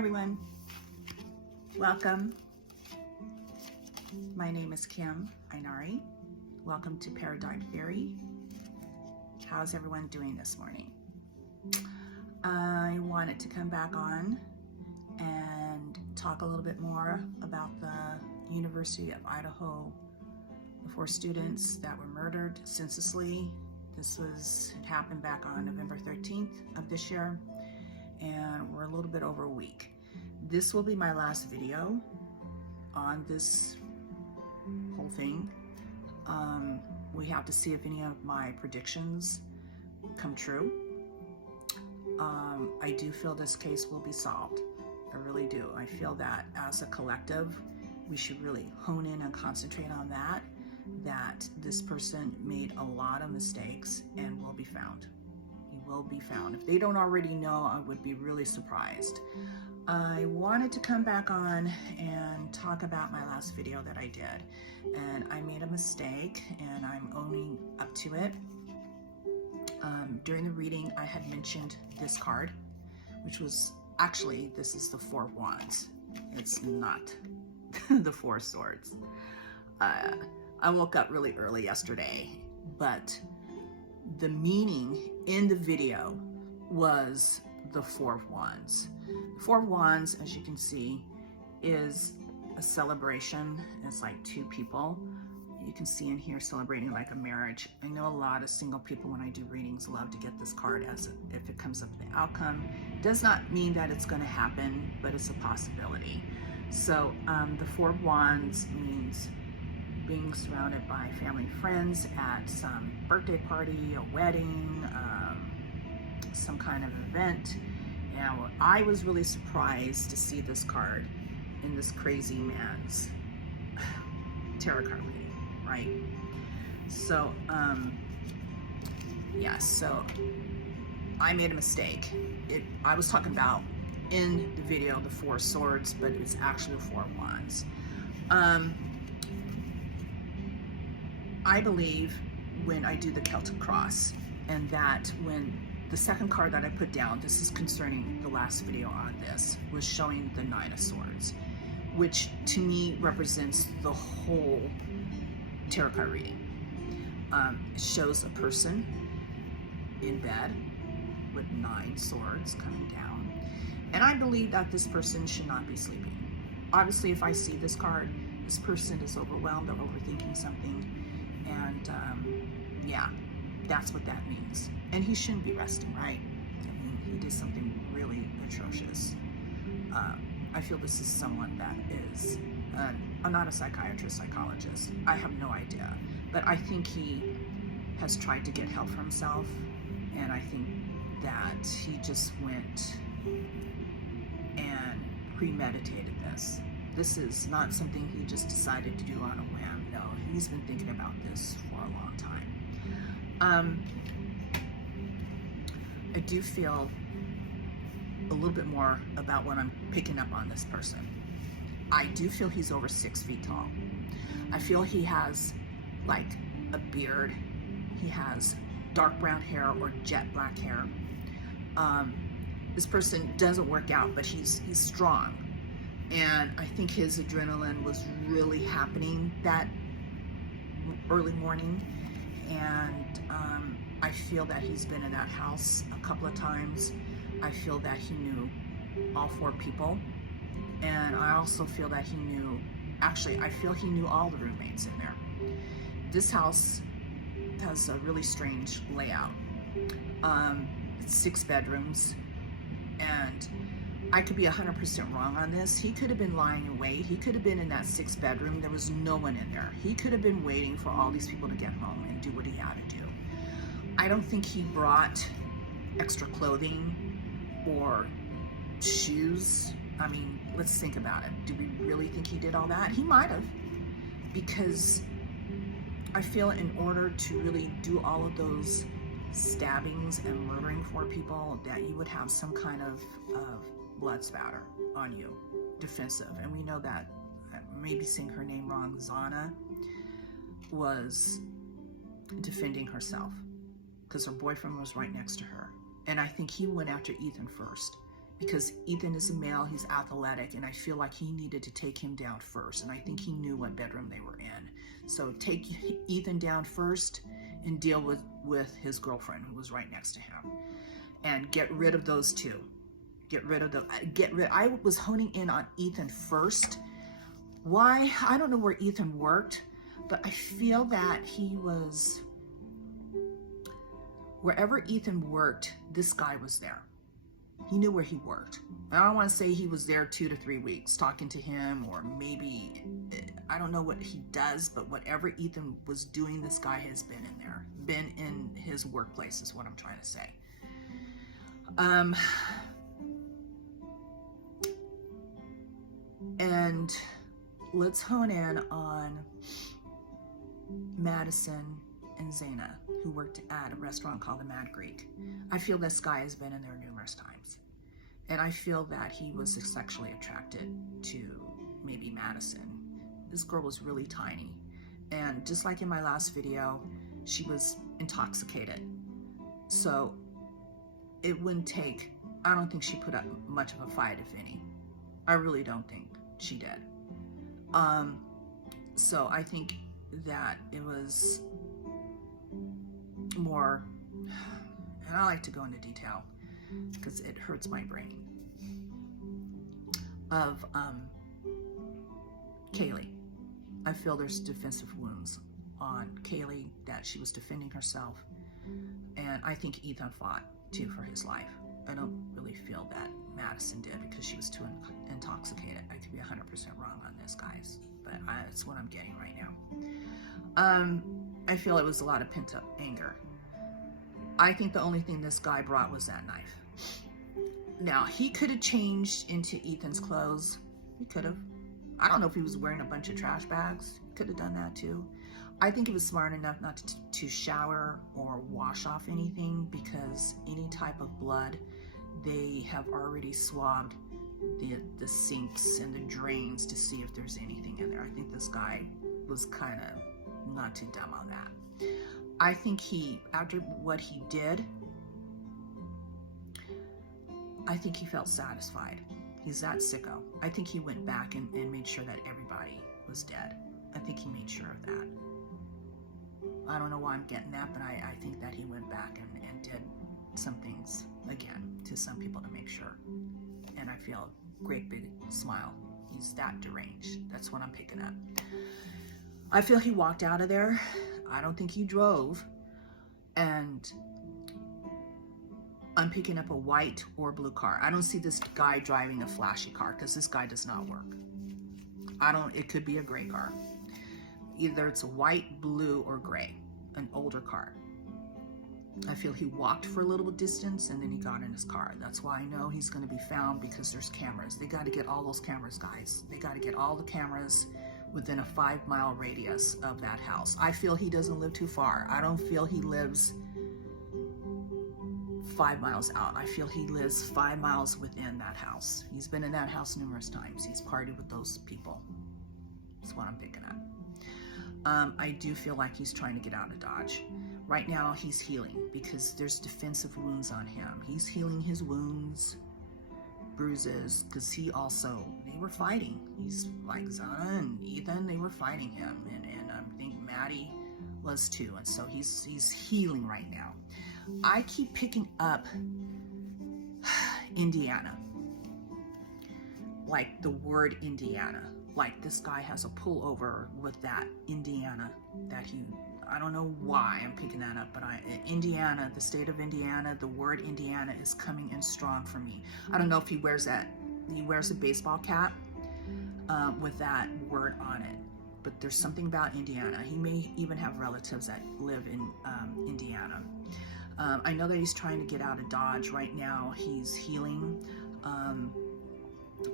everyone, welcome. My name is Kim Ainari. Welcome to Paradigm Theory. How's everyone doing this morning? I wanted to come back on and talk a little bit more about the University of Idaho, the 4 students that were murdered senselessly. It happened back on November 13th of this year, and we're a little bit over a week. This will be my last video on this whole thing. We have to see if any of my predictions come true. I do feel this case will be solved. I really do. I feel that as a collective, we should really hone in and concentrate on that this person made a lot of mistakes and will be found. He will be found. If they don't already know, I would be really surprised. I wanted to come back on and talk about my last video that I did, and I made a mistake and I'm owning up to it. During the reading, I had mentioned this card, which was actually, this is the 4 of Wands. It's not the 4 of Swords. I woke up really early yesterday, but the meaning in the video was the 4 of Wands. 4 of Wands, as you can see, is a celebration. It's like 2 people. You can see in here celebrating like a marriage. I know a lot of single people, when I do readings, love to get this card as if it comes up with the outcome. Does not mean that it's going to happen, but it's a possibility. So the 4 of Wands means being surrounded by family and friends at some birthday party, a wedding, some kind of event. And I was really surprised to see this card in this crazy man's tarot card reading, right? So, yeah, so I made a mistake. I was talking about in the video the 4 of Swords, but it's actually the 4 of Wands. I believe when I do the Celtic cross, and that when the second card that I put down, this is concerning the last video on this, was showing the 9 of Swords, which to me represents the whole tarot card reading. It shows a person in bed with 9 swords coming down. And I believe that this person should not be sleeping. Obviously, if I see this card, this person is overwhelmed or overthinking something. And yeah, that's what that means. And he shouldn't be resting, right? I mean, he did something really atrocious. I feel this is someone that is, I'm not a psychiatrist, psychologist. I have no idea. But I think he has tried to get help for himself. And I think that he just went and premeditated this. This is not something he just decided to do on a whim. No, he's been thinking about this for a long time. I do feel a little bit more about what I'm picking up on this person. I do feel he's over 6 feet tall. I feel he has like a beard. He has dark brown hair or jet black hair. This person doesn't work out, but he's strong. And I think his adrenaline was really happening that early morning. And I feel that he's been in that house a couple of times. I feel that he knew all 4 people. And I also feel that he knew, actually, I feel he knew all the roommates in there. This house has a really strange layout. It's 6 bedrooms. And I could be 100% wrong on this. He could have been lying in wait. He could have been in that 6th bedroom. There was no one in there. He could have been waiting for all these people to get home and do what he had to do. I don't think he brought extra clothing or shoes. I mean, let's think about it. Do we really think he did all that? He might have, because I feel in order to really do all of those stabbings and murdering 4 people, that you would have some kind of blood spatter on you, defensive. And we know that, maybe saying her name wrong, Zana was defending herself because her boyfriend was right next to her. And I think he went after Ethan first because Ethan is a male, he's athletic, and I feel like he needed to take him down first, and I think he knew what bedroom they were in. So take Ethan down first and deal with his girlfriend who was right next to him, and get rid of those two. I was honing in on Ethan first. Why? I don't know where Ethan worked, but I feel that he was, wherever Ethan worked, this guy was there. He knew where he worked. I don't want to say he was there 2 to 3 weeks talking to him, or maybe, I don't know what he does, but whatever Ethan was doing, this guy has been in there, been in his workplace is what I'm trying to say. And let's hone in on Madison and Zaina, who worked at a restaurant called the Mad Greek. I feel this guy has been in there numerous times. And I feel that he was sexually attracted to maybe Madison. This girl was really tiny. And just like in my last video, she was intoxicated. So it wouldn't take, I don't think she put up much of a fight, if any. I really don't think she did. So I think that it was more, and I like to go into detail because it hurts my brain, of Kaylee. I feel there's defensive wounds on Kaylee, that she was defending herself, and I think Ethan fought too for his life. I don't really feel that Madison did, because she was too intoxicated. I could be 100% wrong on this, guys, but it's what I'm getting right now. I feel it was a lot of pent-up anger. I think the only thing this guy brought was that knife. Now, he could have changed into Ethan's clothes. He could have. I don't know if he was wearing a bunch of trash bags. Could have done that too. I think he was smart enough not to shower or wash off anything, because any type of blood, they have already swabbed the sinks and the drains to see if there's anything in there. I think this guy was kind of not too dumb on that. I think he, after what he did, I think he felt satisfied. He's that sicko. I think he went back and made sure that everybody was dead. I think he made sure of that. I don't know why I'm getting that, but I think that he went back and did some things again to some people to make sure. And I feel a great big smile. He's that deranged. That's what I'm picking up. I feel he walked out of there. I don't think he drove. And I'm picking up a white or blue car. I don't see this guy driving a flashy car, because this guy does not work. It could be a gray car. Either it's a white, blue, or gray, an older car. I feel he walked for a little distance and then he got in his car. That's why I know he's going to be found, because there's cameras. They got to get all those cameras, guys. They got to get all the cameras within a 5-mile radius of that house. I feel he doesn't live too far. I don't feel he lives 5 miles out. I feel he lives 5 miles within that house. He's been in that house numerous times. He's partied with those people. That's what I'm picking up. I do feel like he's trying to get out of Dodge. Right now, he's healing, because there's defensive wounds on him. He's healing his wounds, bruises, because they were fighting. He's like Zana and Ethan, they were fighting him, and I think Maddie was too, and so he's healing right now. I keep picking up Indiana, like the word Indiana. Like this guy has a pullover with that Indiana, I don't know why I'm picking that up, but Indiana, the state of Indiana, the word Indiana is coming in strong for me. I don't know if he wears a baseball cap with that word on it, but there's something about Indiana. He may even have relatives that live in Indiana. I know that he's trying to get out of Dodge right now. He's healing.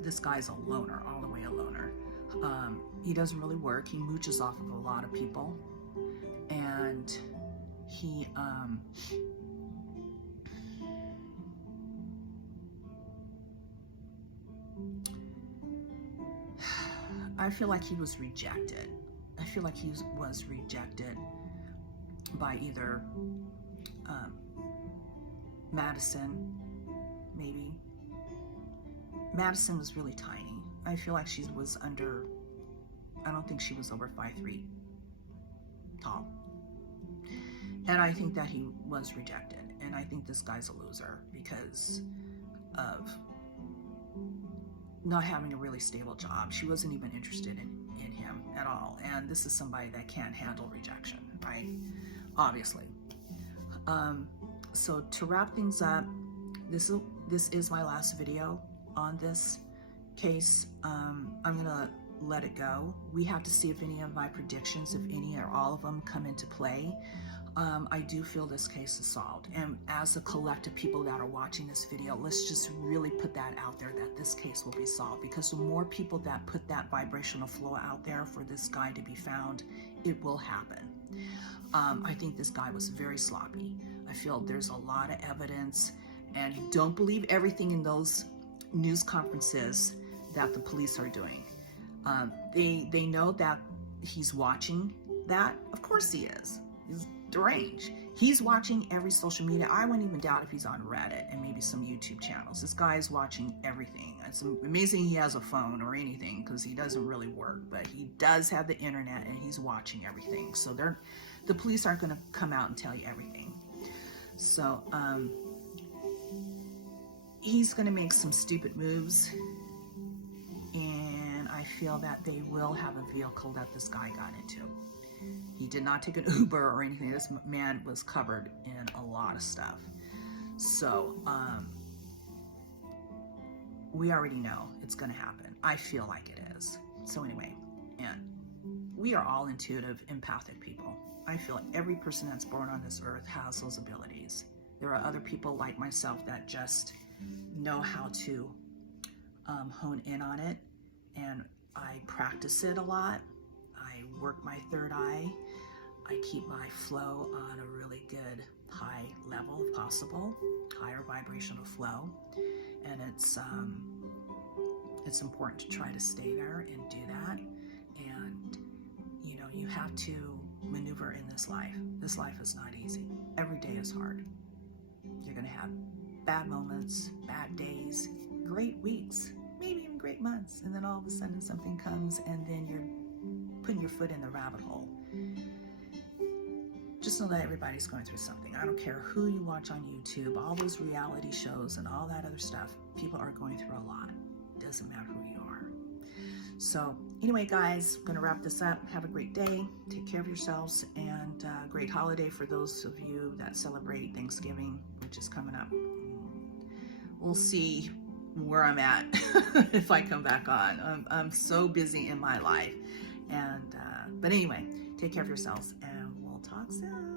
This guy's a loner, all the way a loner. He doesn't really work. He mooches off of a lot of people, and he I feel like he was rejected. I feel like he was rejected by either Madison, maybe, Madison was really tiny. I feel like she was under, I don't think she was over 5'3" tall. And I think that he was rejected. And I think this guy's a loser because of not having a really stable job. She wasn't even interested in him at all. And this is somebody that can't handle rejection, right? Obviously. So to wrap things up, this is my last video on this case. I'm gonna let it go. We have to see if any of my predictions, if any or all of them come into play. I do feel this case is solved. And as a collective people that are watching this video, let's just really put that out there that this case will be solved, because the more people that put that vibrational flow out there for this guy to be found, it will happen. I think this guy was very sloppy. I feel there's a lot of evidence, and don't believe everything in those news conferences that the police are doing. They know that he's watching that. Of course he is. He's deranged. He's watching every social media. I wouldn't even doubt if he's on Reddit and maybe some YouTube channels. This guy is watching everything. It's amazing he has a phone or anything, because he doesn't really work, but he does have the internet and he's watching everything. So the police aren't going to come out and tell you everything. So he's going to make some stupid moves, and I feel that they will have a vehicle that this guy got into. He did not take an Uber or anything. This man was covered in a lot of stuff. So we already know it's going to happen. I feel like it is. So anyway, and we are all intuitive, empathic people. I feel like every person that's born on this earth has those abilities. There are other people like myself that just know how to hone in on it, and I practice it a lot. I work my third eye. I keep my flow on a really good high level if possible, higher vibrational flow, and it's important to try to stay there and do that. And you know, you have to maneuver in this life. This life is not easy. Every day is hard. You're gonna have bad moments, bad days, great weeks, maybe even great months, and then all of a sudden something comes and then you're putting your foot in the rabbit hole. Just know that everybody's going through something. I don't care who you watch on YouTube, all those reality shows and all that other stuff. People are going through a lot. It doesn't matter who you are. So anyway, guys, I'm going to wrap this up. Have a great day. Take care of yourselves, and great holiday for those of you that celebrate Thanksgiving, which is coming up. We'll see where I'm at if I come back on. I'm so busy in my life. And but anyway, take care of yourselves, and we'll talk soon.